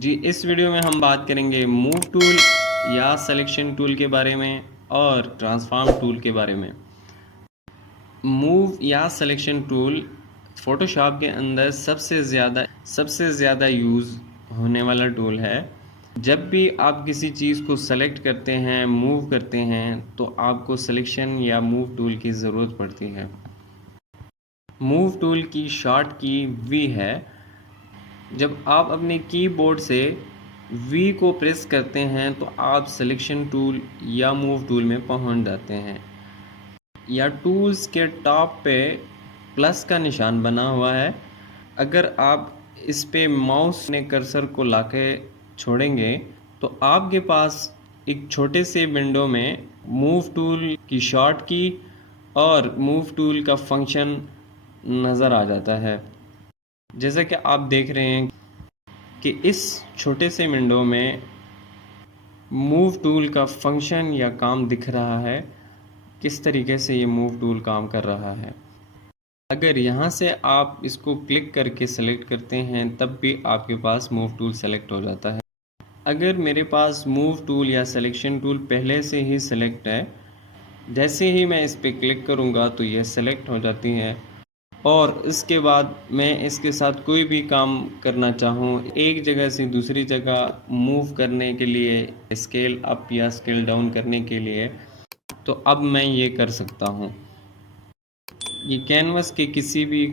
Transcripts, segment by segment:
जी, इस वीडियो में हम बात करेंगे मूव टूल या सिलेक्शन टूल के बारे में और ट्रांसफॉर्म टूल के बारे में। मूव या सिलेक्शन टूल फ़ोटोशॉप के अंदर सबसे ज़्यादा यूज़ होने वाला टूल है। जब भी आप किसी चीज़ को सेलेक्ट करते हैं, मूव करते हैं, तो आपको सिलेक्शन या मूव टूल की ज़रूरत पड़ती है। मूव टूल की शॉर्ट की वी है। जब आप अपने कीबोर्ड से वी को प्रेस करते हैं तो आप सिलेक्शन टूल या मूव टूल में पहुंच जाते हैं, या टूल्स के टॉप पे प्लस का निशान बना हुआ है। अगर आप इस पे माउस ने कर्सर को लाके छोड़ेंगे तो आपके पास एक छोटे से विंडो में मूव टूल की शॉर्ट की और मूव टूल का फंक्शन नज़र आ जाता है। जैसा कि आप देख रहे हैं कि इस छोटे से विंडो में मूव टूल का फंक्शन या काम दिख रहा है, किस तरीके से ये मूव टूल काम कर रहा है। अगर यहाँ से आप इसको क्लिक करके सेलेक्ट करते हैं तब भी आपके पास मूव टूल सेलेक्ट हो जाता है। अगर मेरे पास मूव टूल या सिलेक्शन टूल पहले से ही सेलेक्ट है, जैसे ही मैं इस पर क्लिक करूँगा तो ये सेलेक्ट हो जाती है और इसके बाद मैं इसके साथ कोई भी काम करना चाहूँ, एक जगह से दूसरी जगह मूव करने के लिए, स्केल अप या स्केल डाउन करने के लिए, तो अब मैं ये कर सकता हूँ। ये कैनवस के किसी भी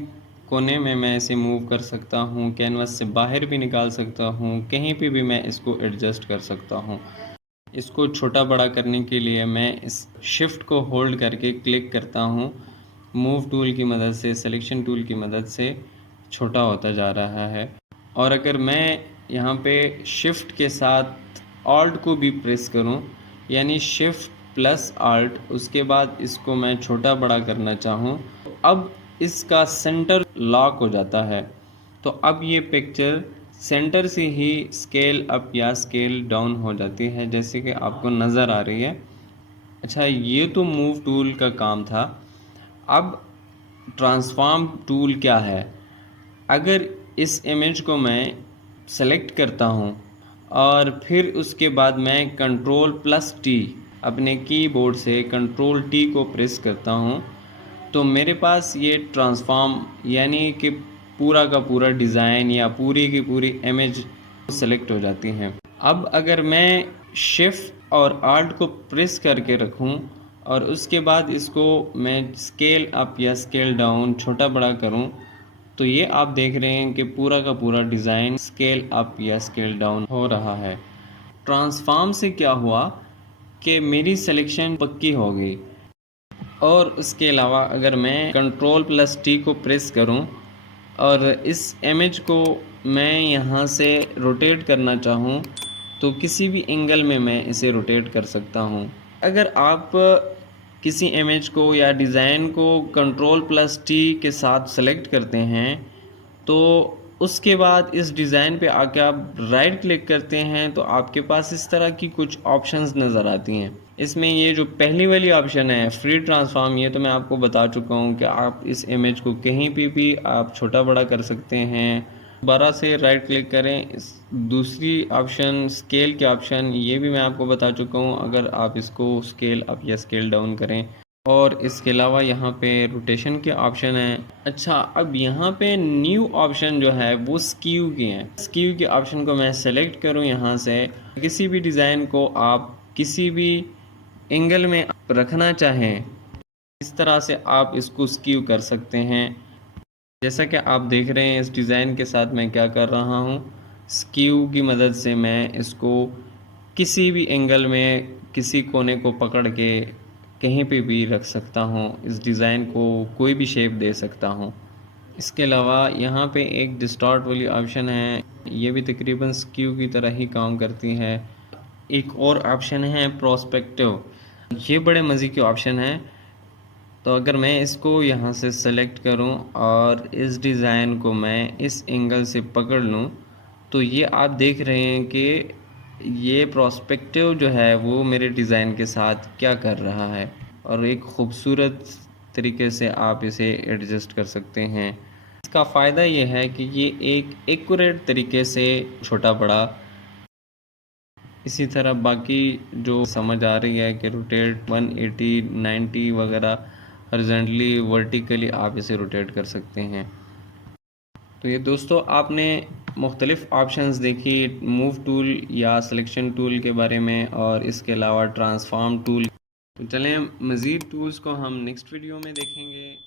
कोने में मैं इसे मूव कर सकता हूँ, कैनवस से बाहर भी निकाल सकता हूँ, कहीं पे भी मैं इसको एडजस्ट कर सकता हूँ। इसको छोटा बड़ा करने के लिए मैं इस शिफ्ट को होल्ड करके क्लिक करता हूँ। मूव टूल की मदद से, सिलेक्शन टूल की मदद से छोटा होता जा रहा है। और अगर मैं यहाँ पे शिफ्ट के साथ ऑल्ट को भी प्रेस करूँ, यानी शिफ्ट प्लस ऑल्ट, उसके बाद इसको मैं छोटा बड़ा करना चाहूँ, तो अब इसका सेंटर लॉक हो जाता है। तो अब ये पिक्चर सेंटर से ही स्केल अप या स्केल डाउन हो जाती है, जैसे कि आपको नज़र आ रही है। अच्छा, ये तो मूव टूल का काम था। अब ट्रांसफॉर्म टूल क्या है? अगर इस इमेज को मैं सेलेक्ट करता हूँ और फिर उसके बाद मैं कंट्रोल प्लस टी, अपने कीबोर्ड से कंट्रोल टी को प्रेस करता हूँ, तो मेरे पास ये ट्रांसफॉर्म यानी कि पूरा का पूरा डिज़ाइन या पूरी की पूरी इमेज सेलेक्ट हो जाती हैं। अब अगर मैं शिफ्ट और आल्ट को प्रेस करके रखूं और उसके बाद इसको मैं स्केल अप या स्केल डाउन, छोटा बड़ा करूं, तो ये आप देख रहे हैं कि पूरा का पूरा डिज़ाइन स्केल अप या स्केल डाउन हो रहा है। ट्रांसफॉर्म से क्या हुआ कि मेरी सिलेक्शन पक्की हो गई। और उसके अलावा अगर मैं कंट्रोल प्लस टी को प्रेस करूं और इस इमेज को मैं यहाँ से रोटेट करना चाहूँ, तो किसी भी एंगल में मैं इसे रोटेट कर सकता हूँ। अगर आप किसी इमेज को या डिज़ाइन को कंट्रोल प्लस टी के साथ सेलेक्ट करते हैं, तो उसके बाद इस डिज़ाइन पे आके आप राइट क्लिक करते हैं तो आपके पास इस तरह की कुछ ऑप्शंस नज़र आती हैं। इसमें ये जो पहली वाली ऑप्शन है फ्री ट्रांसफॉर्म, ये तो मैं आपको बता चुका हूँ कि आप इस इमेज को कहीं पे भी आप छोटा बड़ा कर सकते हैं। दोबारा से राइट क्लिक करें। इस दूसरी ऑप्शन स्केल के ऑप्शन, ये भी मैं आपको बता चुका हूँ, अगर आप इसको स्केल अप या स्केल डाउन करें। और इसके अलावा यहाँ पे रोटेशन के ऑप्शन है। अच्छा, अब यहाँ पे न्यू ऑप्शन जो है वो स्क्यू के हैं। स्क्यू के ऑप्शन को मैं सेलेक्ट करूँ यहाँ से, किसी भी डिज़ाइन को आप किसी भी एंगल में रखना चाहें, इस तरह से आप इसको स्क्यू कर सकते हैं। जैसा कि आप देख रहे हैं इस डिज़ाइन के साथ मैं क्या कर रहा हूँ, स्क्यू की मदद से मैं इसको किसी भी एंगल में किसी कोने को पकड़ के कहीं पे भी रख सकता हूँ, इस डिज़ाइन को कोई भी शेप दे सकता हूँ। इसके अलावा यहाँ पे एक डिस्टॉर्ट वाली ऑप्शन है, ये भी तकरीबन स्क्यू की तरह ही काम करती है। एक और ऑप्शन है प्रोस्पेक्टिव, ये बड़े मज़े की ऑप्शन है। तो अगर मैं इसको यहाँ से सेलेक्ट करूँ और इस डिज़ाइन को मैं इस एंगल से पकड़ लूँ, तो ये आप देख रहे हैं कि ये प्रोस्पेक्टिव जो है वो मेरे डिज़ाइन के साथ क्या कर रहा है, और एक ख़ूबसूरत तरीके से आप इसे एडजस्ट कर सकते हैं। इसका फ़ायदा ये है कि ये एक एक्यूरेट तरीके से छोटा बड़ा, इसी तरह बाकी जो समझ आ रही है कि रोटेट 180 90 वगैरह हॉरिजॉन्टली वर्टिकली आप इसे रोटेट कर सकते हैं। तो ये दोस्तों आपने मुख्तलिफ़ ऑप्शंस देखी मूव टूल या सिलेक्शन टूल के बारे में, और इसके अलावा ट्रांसफॉर्म टूल। तो चलें मज़ीद टूल्स को हम नेक्स्ट वीडियो में देखेंगे।